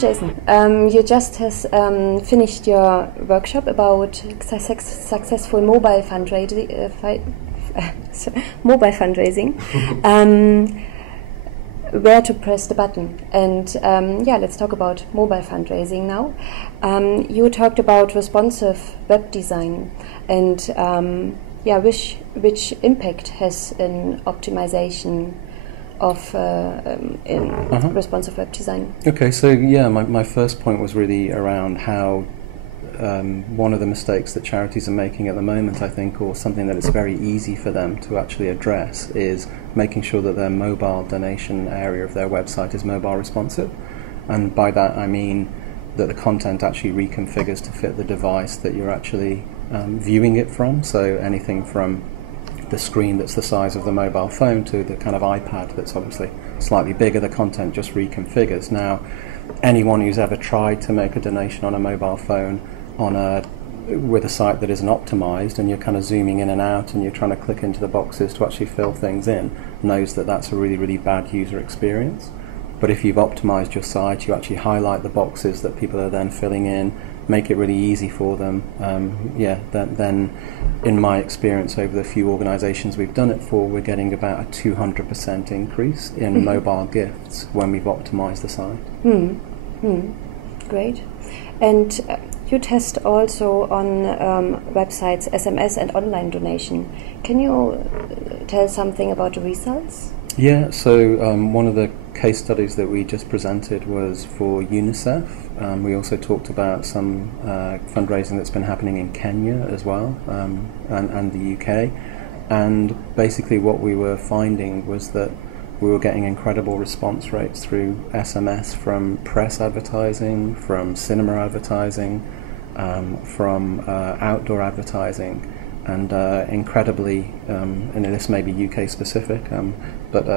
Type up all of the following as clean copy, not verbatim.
Jason. You just has finished your workshop about successful mobile fundraising. Where to press the button, and let's talk about mobile fundraising now. You talked about responsive web design, and which impact has an optimization of responsive web design? Okay, so my first point was really around how one of the mistakes that charities are making at the moment, I think, or something that it's very easy for them to actually address, is making sure that their mobile donation area of their website is mobile responsive. And by that I mean that the content actually reconfigures to fit the device that you're actually viewing it from. So anything from the screen that's the size of the mobile phone to the kind of iPad that's obviously slightly bigger, the content just reconfigures. Now, anyone who's ever tried to make a donation on a mobile phone with a site that isn't optimized, and you're kind of zooming in and out and you're trying to click into the boxes to actually fill things in, knows that that's a really, really bad user experience. But if you've optimized your site, you actually highlight the boxes that people are then filling in, make it really easy for them, then in my experience over the few organizations we've done it for, we're getting about a 200% increase in mobile gifts when we've optimized the site. Great. And you test also on websites SMS and online donation. Can you tell something about the results? Yeah, so one of the case studies that we just presented was for UNICEF. We also talked about some fundraising that's been happening in Kenya as well, and the UK. And basically what we were finding was that we were getting incredible response rates through SMS from press advertising, from cinema advertising, from outdoor advertising, and incredibly, and this may be UK specific, but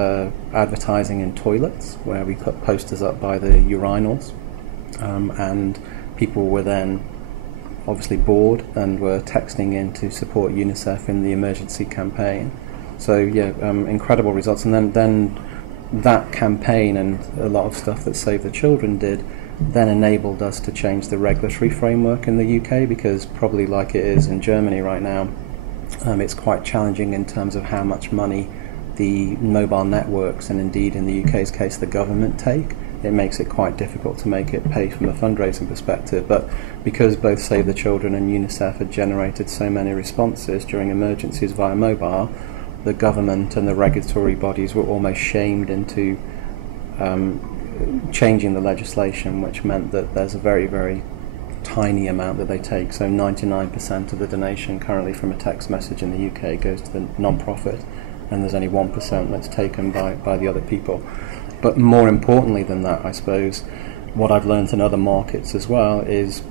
advertising in toilets, where we put posters up by the urinals, and people were then obviously bored and were texting in to support UNICEF in the emergency campaign. So incredible results. And then that campaign and a lot of stuff that Save the Children did then enabled us to change the regulatory framework in the UK, because probably like it is in Germany right now, it's quite challenging in terms of how much money the mobile networks, and indeed in the UK's case the government, take. It makes it quite difficult to make it pay from a fundraising perspective. But because both Save the Children and UNICEF had generated so many responses during emergencies via mobile, the government and the regulatory bodies were almost shamed into changing the legislation, which meant that there's a very, very tiny amount that they take. So 99% of the donation currently from a text message in the UK goes to the non-profit, and there's only 1% that's taken by the other people. But more importantly than that, I suppose, what I've learned in other markets as well is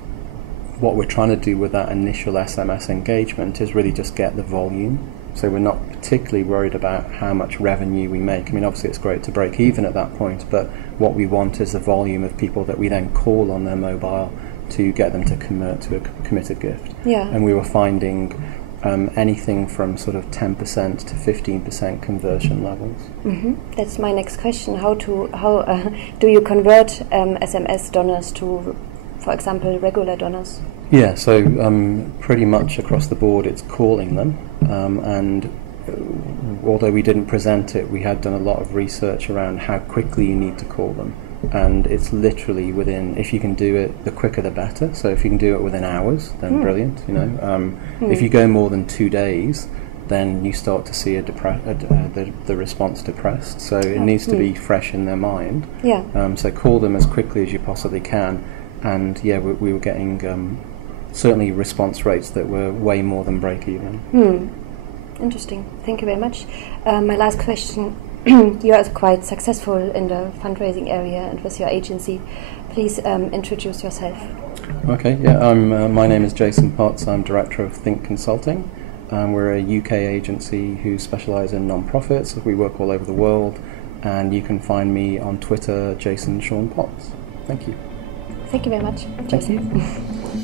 what we're trying to do with that initial SMS engagement is really just get the volume. So we're not particularly worried about how much revenue we make. I mean, obviously it's great to break even at that point, but what we want is the volume of people that we then call on their mobile to get them to convert to a committed gift. Yeah. And we were finding anything from sort of 10% to 15% conversion levels. That's my next question. How do you convert SMS donors to, for example, regular donors? Yeah, so pretty much across the board it's calling them, and although we didn't present it, we had done a lot of research around how quickly you need to call them, and it's literally within, if you can do it, the quicker the better. So if you can do it within hours, then brilliant, you know. If you go more than 2 days, then you start to see the response depressed. So it needs to be fresh in their mind. Yeah. So call them as quickly as you possibly can, and we were getting certainly response rates that were way more than break even. Interesting. Thank you very much. My last question. You are quite successful in the fundraising area and with your agency. Please introduce yourself. Okay, my name is Jason Potts. I'm Director of Think Consulting. We're a UK agency who specialise in non-profits. We work all over the world, and you can find me on Twitter, Jason Sean Potts. Thank you. Thank you very much, Jason. Thank you.